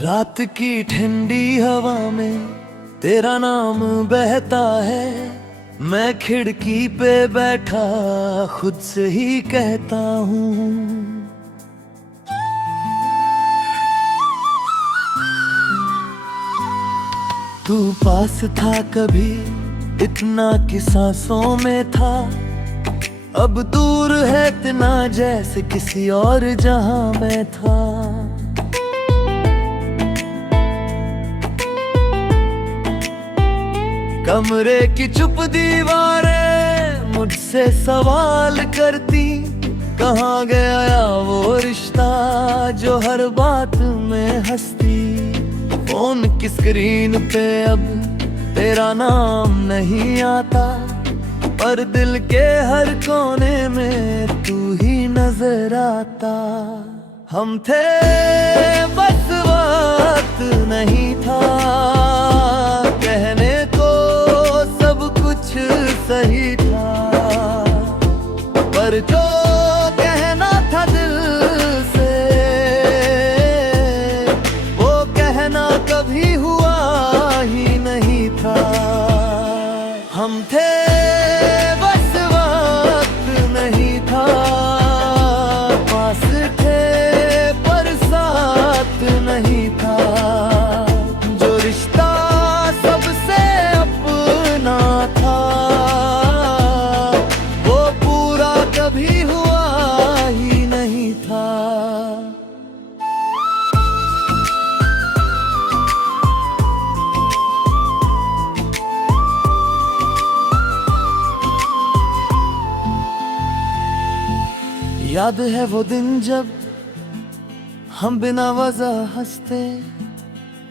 रात की ठंडी हवा में तेरा नाम बहता है। मैं खिड़की पे बैठा खुद से ही कहता हूँ, तू पास था कभी इतना कि सांसों में था, अब दूर है इतना जैसे किसी और जहां में था। कमरे की चुप दीवारें मुझसे सवाल करती, कहाँ गया वो रिश्ता जो हर बात में हंसती। फोन की स्क्रीन पे अब तेरा नाम नहीं आता, पर दिल के हर कोने में तू ही नजर आता। हम थे बस वक्त नहीं था कहने को सब कुछ सही था, पर जो कहना था दिल से वो कहना कभी हुआ ही नहीं था। हम थे बस वक्त नहीं था, पास थे पर साथ नहीं था। जो रिश्ता सबसे अपना था वो पूरा कभी हुआ ही नहीं था। याद है वो दिन जब हम बिना वजह हंसते,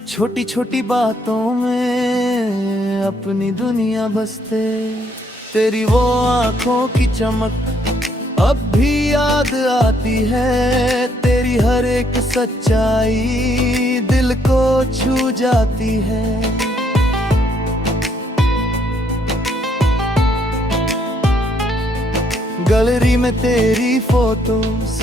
छोटी छोटी बातों में अपनी दुनिया बसते। तेरी वो आंखों की चमक अब भी याद आती है, तेरी हर एक सच्चाई दिल को छू जाती है। गैलरी में तेरी फोटोज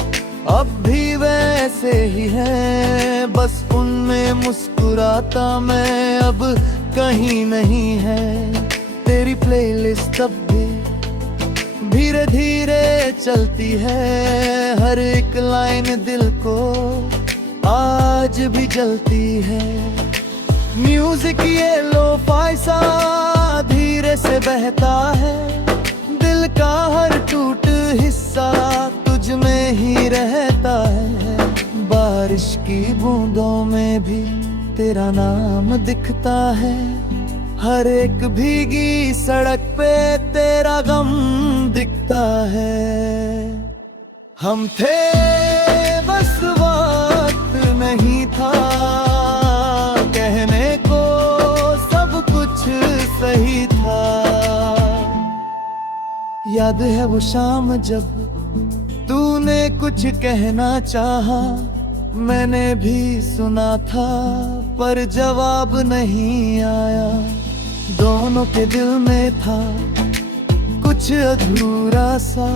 अब भी वैसे ही हैं, बस उनमें मुस्कुराता मैं अब कहीं नहीं है। तेरी प्लेलिस्ट अब भी धीरे धीरे चलती है, हर एक लाइन दिल को आज भी जलती है। म्यूजिक ये लो-फाई सा धीरे से बहता है, दिल का हर टूट हिस्सा तुझ में ही रहता है। बारिश की बूंदों में भी तेरा नाम दिखता है, हर एक भीगी सड़क पे तेरा गम दिखता है। हम थे बस वक्त नहीं था कहने को सब कुछ सही था। याद है वो शाम जब तूने कुछ कहना चाहा, मैंने भी सुना था पर जवाब नहीं आया। दोनों के दिल में था कुछ अधूरा सा,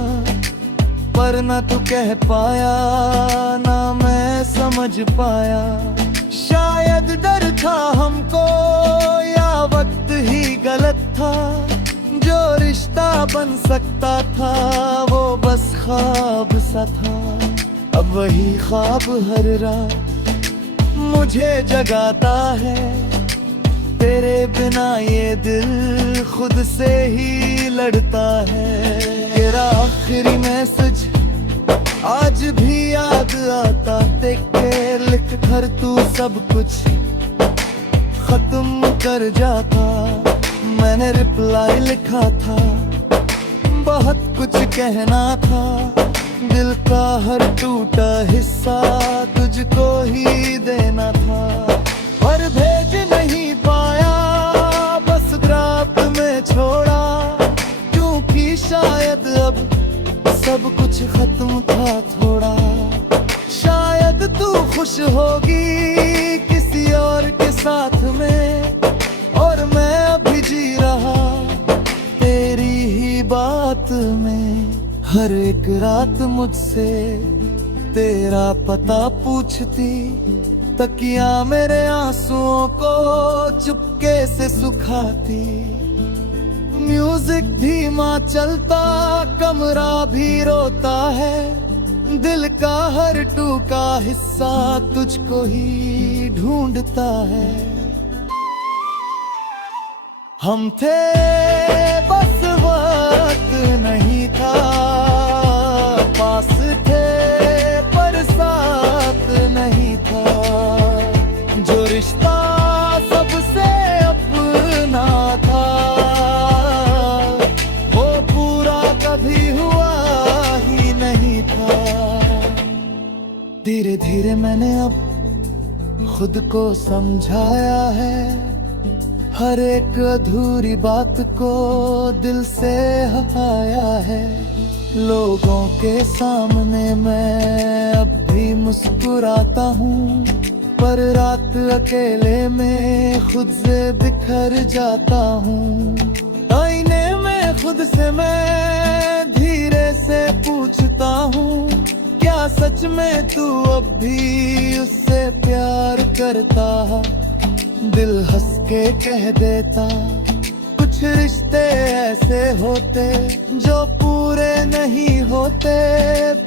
पर ना तू कह पाया ना मैं समझ पाया। शायद डर था हमको या वक्त ही गलत था, जो रिश्ता बन सकता था वो बस ख्वाब सा था। अब वही ख्वाब हर रात मुझे जगाता है, तेरे बिना ये दिल खुद से ही लड़ता है। तेरा आखिरी मैसेज आज भी याद आता, देख के लिख कर तू सब कुछ खत्म कर जाता। मैंने रिप्लाई लिखा था, बहुत कुछ कहना था, दिल का हर टूटा हिस्सा तुझको ही देना था। पर भेज नहीं पाया, बस ड्राफ्ट में छोड़ा, क्योंकि शायद अब सब कुछ खत्म था थोड़ा। शायद तू खुश होगी किसी और के साथ में, और मैं अभी जी रहा तेरी ही बात में। हर एक रात मुझसे तेरा पता पूछती, तकिया मेरे आंसुओं को चुपके से सुखाती, म्यूजिक धीमा चलता कमरा भी रोता है, दिल का हर टूका हिस्सा तुझको ही ढूंढता है। हम थे बस वक्त नहीं था, पास थे पर साथ नहीं था, जो रिश्ता सबसे अपना था वो पूरा कभी हुआ ही नहीं था। धीरे धीरे मैंने अब खुद को समझाया है, हर एक अधूरी बात को दिल से हटाया है। लोगों के सामने मैं अब भी मुस्कुराता हूँ, पर रात अकेले में खुद से बिखर जाता हूँ। आईने में खुद से मैं धीरे से पूछता हूँ, क्या सच में तू अब भी उससे प्यार करता? दिल हंस के कह देता, कुछ रिश्ते ऐसे होते जो पूरे नहीं होते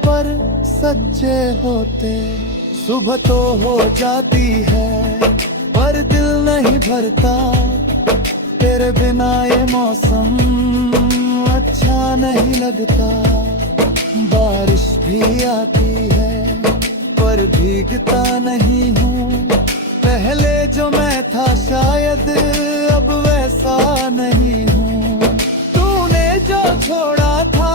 पर सच्चे होते। सुबह तो हो जाती है पर दिल नहीं भरता, तेरे बिना ये मौसम अच्छा नहीं लगता। बारिश भी आती है पर भीगता नहीं हूँ, पहले जो मैं था शायद अब वैसा नहीं हूँ। तूने जो छोड़ा था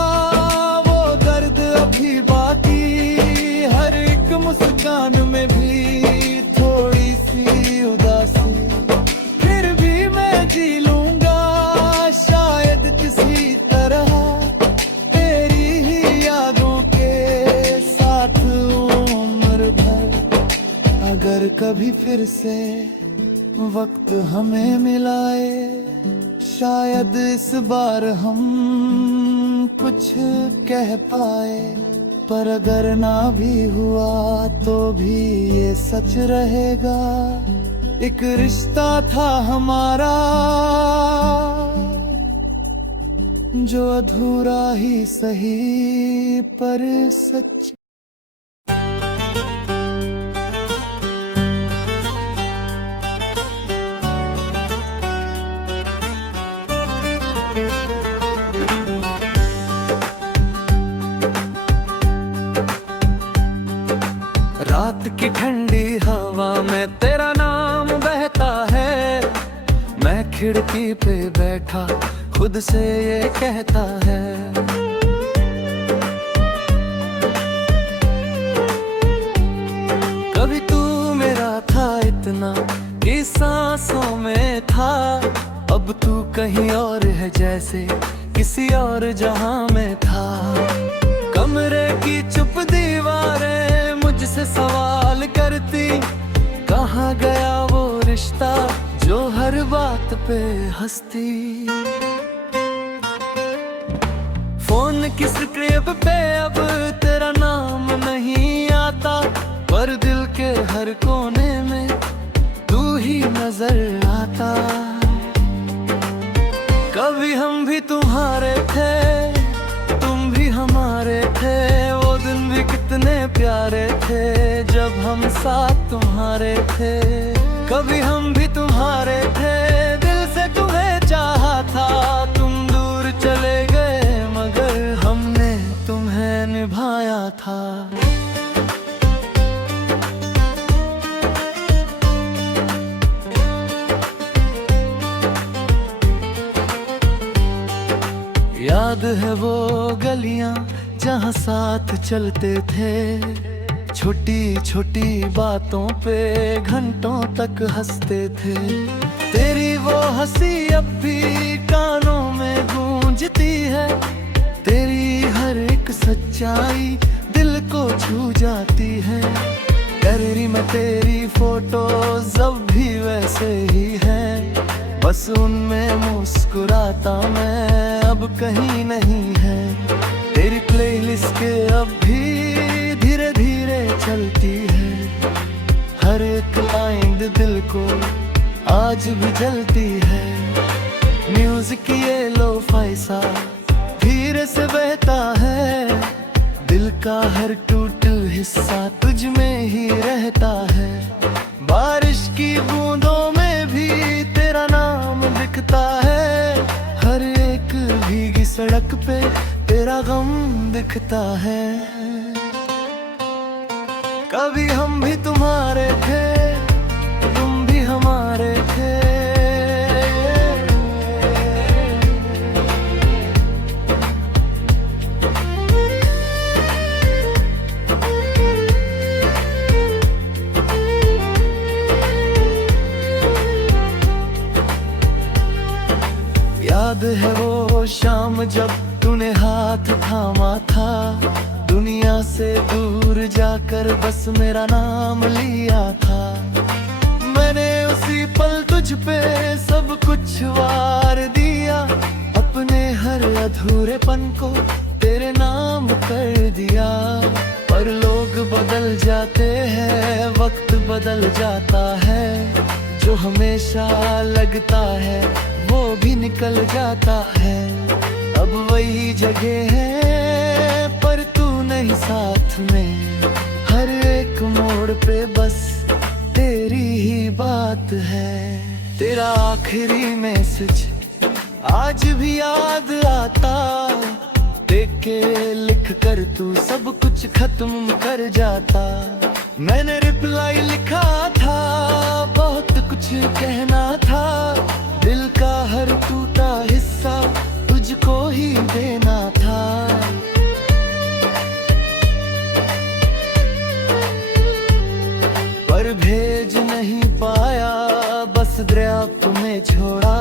वो दर्द अभी बाकी, हर एक मुस्कान में भी थोड़ी सी उदासी, फिर भी मैं जी लूंगा शायद किसी तरह, तेरी ही यादों के साथ उम्र भर। अगर कभी फिर से वक्त हमें मिलाए, शायद इस बार हम कुछ कह पाए, पर अगर ना भी हुआ तो भी ये सच रहेगा, एक रिश्ता था हमारा जो अधूरा ही सही पर सच। रात की ठंडी हवा में तेरा नाम बहता है, मैं खिड़की पे बैठा खुद से ये कहता है। कभी तू मेरा था इतना कि सांसों में था, अब तू कहीं और है जैसे किसी और जहां में था। कमरे की चुप दीवारें मुझसे सवाल करती, कहाँ गया वो रिश्ता जो हर बात पे हंसती। फोन की स्क्रीन पे अब तेरा नाम नहीं आता, पर दिल के हर कोने में तू ही नजर आता। कभी हम भी तुम्हारे थे, तुम भी हमारे थे, वो दिन भी कितने प्यारे थे जब हम साथ तुम्हारे थे। कभी हम भी तुम्हारे थे, दिल से तुम्हें चाहा था, तुम दूर चले गए मगर हमने तुम्हें निभाया था। याद है वो गलियां जहां साथ चलते थे, छोटी छोटी बातों पे घंटों तक हंसते थे। तेरी वो हंसी अब भी कानों में गूंजती है, तेरी हर एक सच्चाई दिल को छू जाती है। गैलरी में तेरी फोटोज अब भी वैसे ही हैं, बस उनमें मुस्कुराता मैं अब कहीं नहीं है। तेरी प्लेलिस्ट के अब भी धीरे धीरे चलती है, हर हर एक लाइन दिल को आज भी जलती है। म्यूजिक ये लो फैसा धीरे से बहता है, दिल का हर टूट हिस्सा तुझ में ही रहता है। बारिश की बूंदों में भी तेरा नाम दिखता है, हर एक भीगी सड़क पे तेरा गम दिखता है। कभी हम भी तुम्हारे थे, तुम भी हमारे थे। याद है वो शाम जब तूने हाथ थामा था, दुनिया से दूर जाकर बस मेरा नाम लिया था। मैंने उसी पल तुझ पे सब कुछ वार दिया, अपने हर अधूरेपन को तेरे नाम कर दिया। पर लोग बदल जाते हैं, वक्त बदल जाता है, जो हमेशा लगता है वो भी निकल जाता है। अब वही जगह है पर तू नहीं साथ में, हर एक मोड़ पे बस तेरी ही बात है। तेरा आखिरी मैसेज आज भी याद आता, देख के लिख कर तू सब कुछ खत्म कर जाता। मैंने रिप्लाई लिखा था, बहुत कुछ कहना था, दिल का हर टूटा हिस्सा तुझको ही देना था। पर भेज नहीं पाया, बस दरियाफ्त में छोड़ा,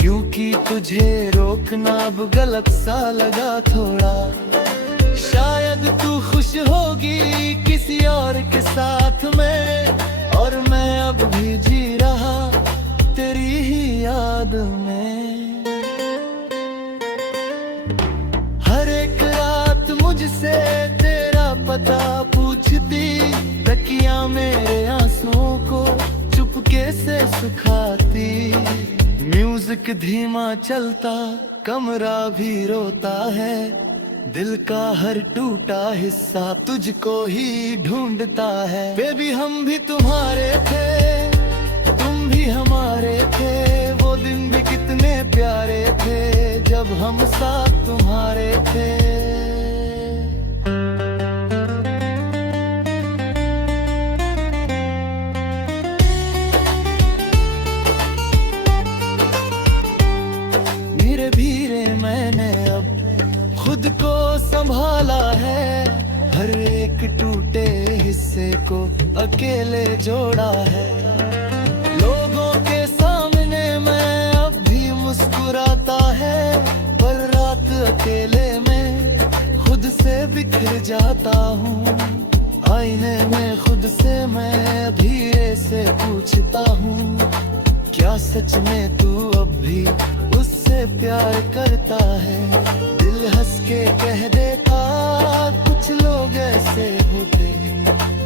क्योंकि तुझे रोकना अब गलत सा लगा थोड़ा। शायद तू खुश होगी किसी और के साथ में, और मैं अब भी जी रहा तेरी ही याद में। हर एक रात मुझसे तेरा पता पूछती, तकिया मेरे आंसुओं को चुपके से सुखाती। म्यूजिक धीमा चलता, कमरा भी रोता है, दिल का हर टूटा हिस्सा तुझको ही ढूंढता है। बेबी हम भी तुम्हारे थे, तुम भी हमारे थे, वो दिन भी कितने प्यारे थे जब हम साथ तुम्हारे थे। धीरे धीरे मैंने अब खुद को संभाला है, हर एक टूटे हिस्से को अकेले जोड़ा है। लोगों के सामने मैं अब भी मुस्कुराता है, पर रात अकेले में खुद से बिखर जाता हूँ। आईने में खुद से मैं धीरे से पूछता हूँ, क्या सच में तू अब भी उससे प्यार करता है? दिल हंस के कह देता, कुछ लोग ऐसे होते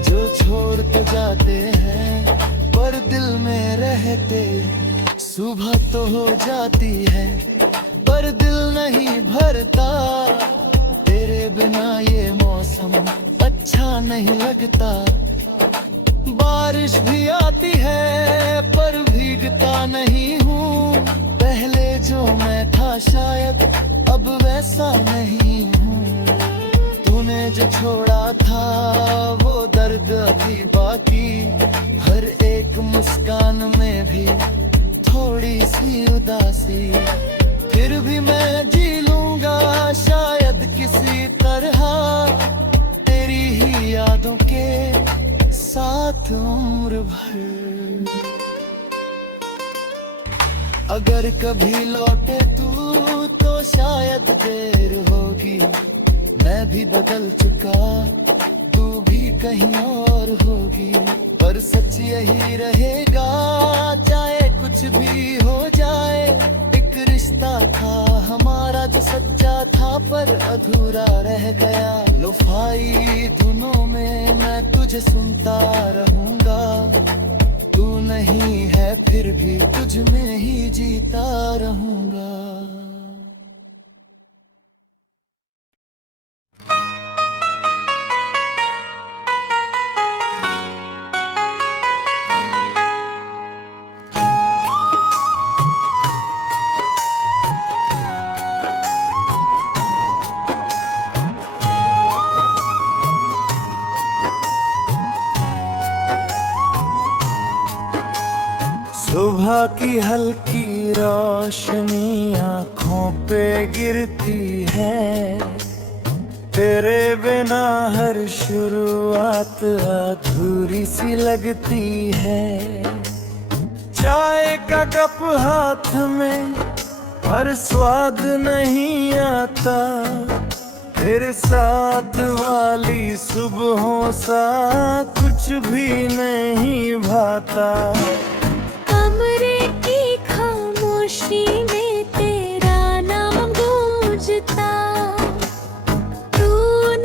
जो छोड़ के जाते हैं पर दिल में रहते। सुबह तो हो जाती है पर दिल नहीं भरता, तेरे बिना ये मौसम अच्छा नहीं लगता। बारिश भी आती है पर भीगता नहीं हूँ, पहले जो मैं था शायद अब वैसा नहीं हूँ। तूने जो छोड़ा था वो दर्द अभी बाकी, हर एक मुस्कान में भी थोड़ी सी उदासी। फिर भी मैं जी लूंगा शायद किसी तरह, तेरी ही यादों के साथ उम्र भर। अगर कभी लौटे तू तो शायद देर होगी, मैं भी बदल चुका तू भी कहीं और होगी। पर सच यही रहेगा चाहे कुछ भी हो जाए, एक रिश्ता था हमारा जो सच्चा था पर अधूरा रह गया। लोफाई धुनों में मैं तुझे सुनता रहूंगा। तू नहीं है फिर भी तुझ में ही जीता रहूंगा। सुबह की हल्की रोशनी आँखों पे गिरती है। तेरे बिना हर शुरुआत अधूरी सी लगती है। चाय का कप हाथ में पर स्वाद नहीं आता। तेरे साथ वाली सुबहों सा कुछ भी नहीं भाता। कमरे की खामोशी में तेरा नाम गूंजता। तू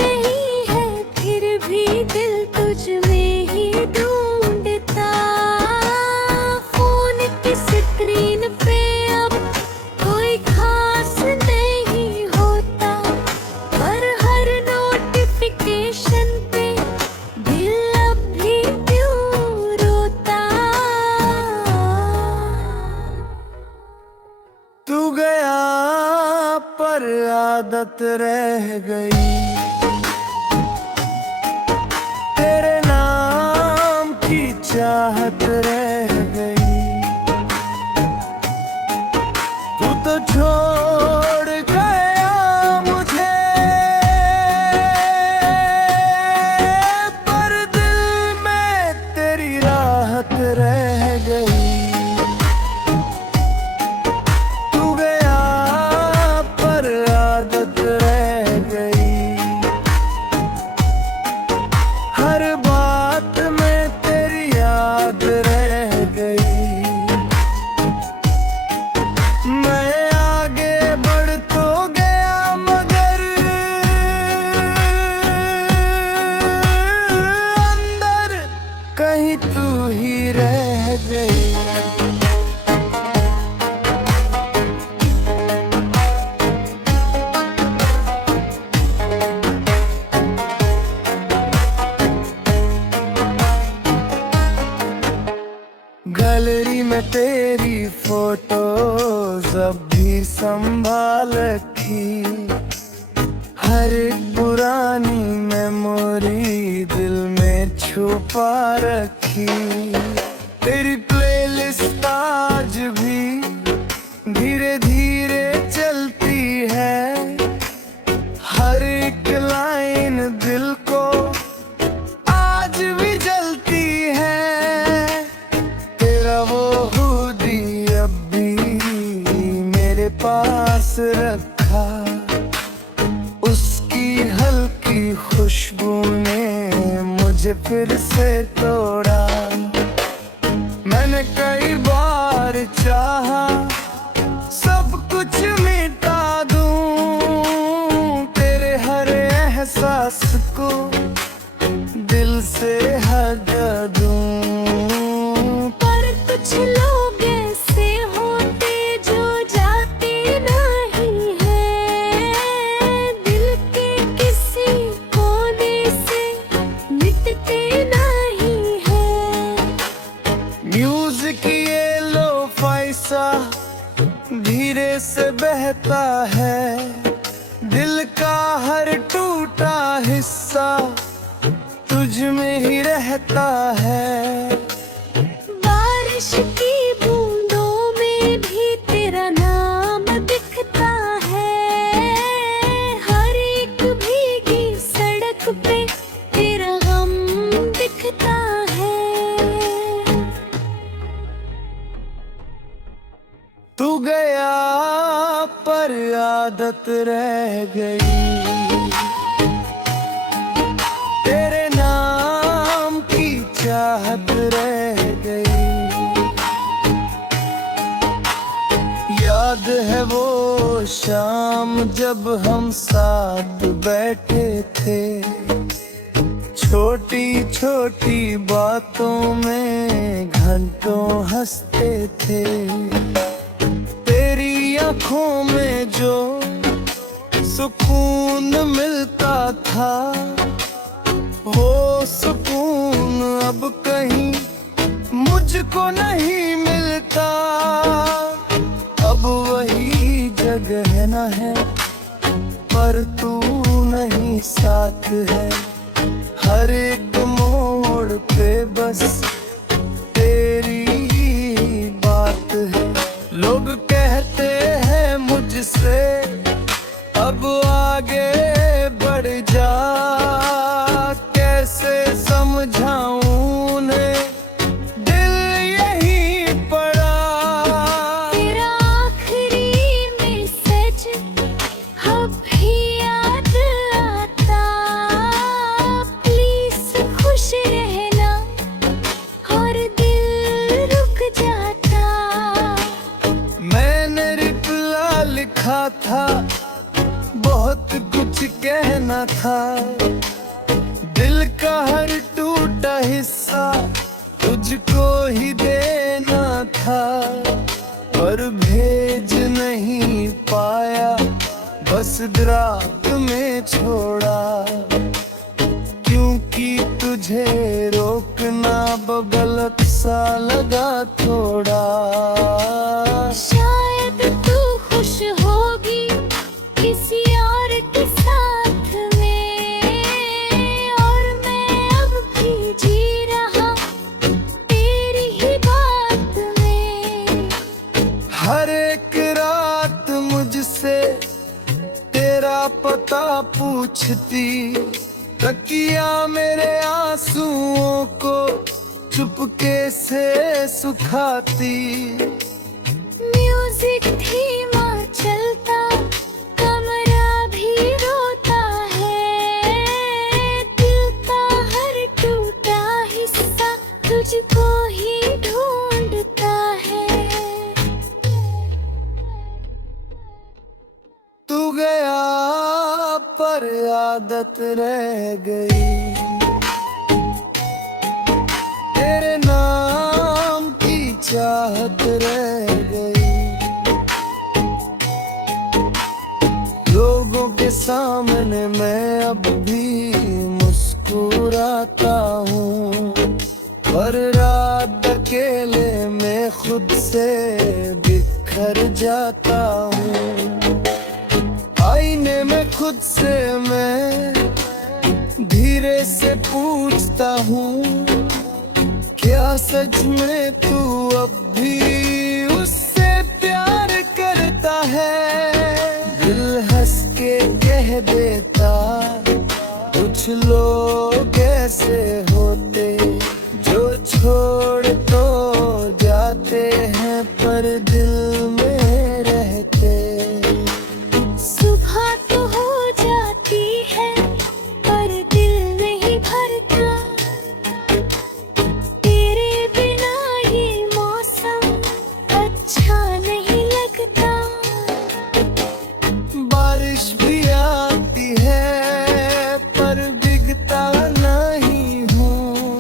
नहीं है फिर भी दिल तुझ में ही ढूंढता। फोन की स्क्रीन पे अब कोई खास नहीं होता, पर हर नोटिफिकेशन पे दिल अब भी क्यों रोता। तू गया पर आदत रह गई। तेरे नाम की चाहत रह गई। तू तो छोड़ गया मुझे, पर दिल में तेरी राहत रह गई। हर बात में तेरी याद रह गई। मैं आगे बढ़ तो गया मगर अंदर कहीं तू ही रह गई। गैलरी में तेरी फोटोज अब भी संभाल रखी। हर एक पुरानी मेमोरी दिल में छुपा रखी। तेरी प्लेलिस्ट आज भी धीरे धीरे चलती है। हर एक लाइन दिल को आज भी जलती है। वो हुडी अब भी मेरे पास रखा। उसकी हल्की खुशबू ने मुझे फिर से तोड़ा। मैंने कई बार चाहा सब कुछ मिटा दूं। तेरे हर एहसास को दिल से हटा दूं। कुछ लोग ऐसे होते जो जाते नहीं हैं, दिल के किसी कोने से मिटते नहीं हैं। म्यूजिक ये लो फैसा धीरे से बहता है। दिल का हर टूटा हिस्सा तुझ में ही रहता है। बारिश की बूंदों में भी तेरा नाम दिखता है। हर एक भीगी सड़क पे तेरा गम दिखता है। तू गया पर आदत रह गई। तेरे नाम की चाहत रह गई। याद है वो शाम जब हम साथ बैठे थे। छोड़ छोटी छोटी बातों में घंटों हंसते थे। तेरी आंखों में जो सुकून मिलता था, वो सुकून अब कहीं मुझको नहीं मिलता। अब वही जगह न है, पर तू नहीं साथ है। हर एक मोड़ पे बस तेरी बात है। लोग कहते हैं मुझसे अब आगे बढ़ जा, कैसे समझाऊं उन्हें, दिल यही पड़ा। तेरा आखिरी मैसेज अब भी याद आता, प्लीज खुश रहना, और दिल रुक जाता। मैंने रिप्लाई लिखा था, बहुत कुछ कहना था। दिल का हर टूटा हिस्सा तुझको ही देना था, पर भेज नहीं पाया, बस रात में छोड़ा। क्योंकि तुझे रोकना गलत सा लगा थोड़ा। शायद तू खुश होगी किसी और के साथ में, और मैं अब भी जी रहा तेरी ही बात में। हर एक रात मुझसे तेरा पता पूछती, तकिया मेरे आंसुओं को चुपके से सुखाती। म्यूजिक धीमा चलता, कमरा भी रोता है, दिल का हर टूटा हिस्सा तुझको ही ढूंढता है। तू गया पर आदत रह गई, तेरे नाम की चाहत रह गई। लोगों के सामने मैं अब भी मुस्कुराता हूँ, पर रात अकेले में खुद से बिखर जाता हूँ। आईने में खुद से मैं धीरे से पूछता हूँ, क्या सच में तू अब भी उससे प्यार करता है? दिल हंस के कह देता, कुछ लोग ऐसे होते जो छोड़ तो जाते हैं, पर दिल में रहते। सुबह तो हो जाती है पर दिल नहीं भरता, तेरे बिना ये मौसम अच्छा नहीं लगता। बारिश भी आती है पर भीगता नहीं हूँ।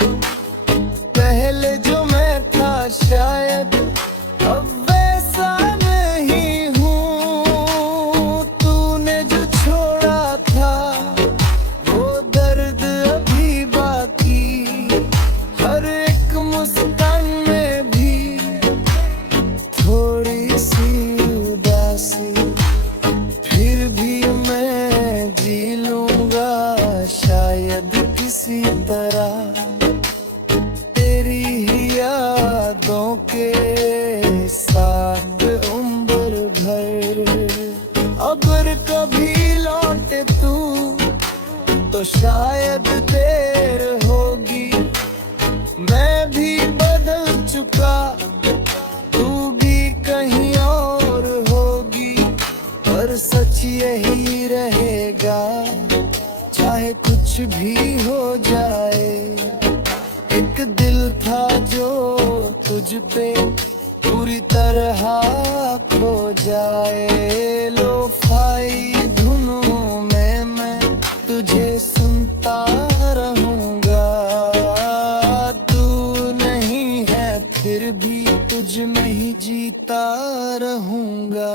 पहले जो मैं था शायद अब वैसा नहीं हूँ। तूने जो छोड़ा था वो दर्द अभी बाकी, हर एक मुस्कान में भी थोड़ी सी उदासी। फिर भी मैं जी लूंगा शायद किसी तरह, तेरी ही यादों के साथ उम्र भर। अगर कभी लौटे तू तो शायद देर होगी, मैं भी बदल चुका, तू भी कहीं और होगी, पर सच यही रहेगा चाहे कुछ भी हो जाए। एक दिल था जो तुझ पे पूरी तरह खो जाए। लोफाई धुनों में मैं तुझे सुनता रहूंगा। जीता रहूंगा।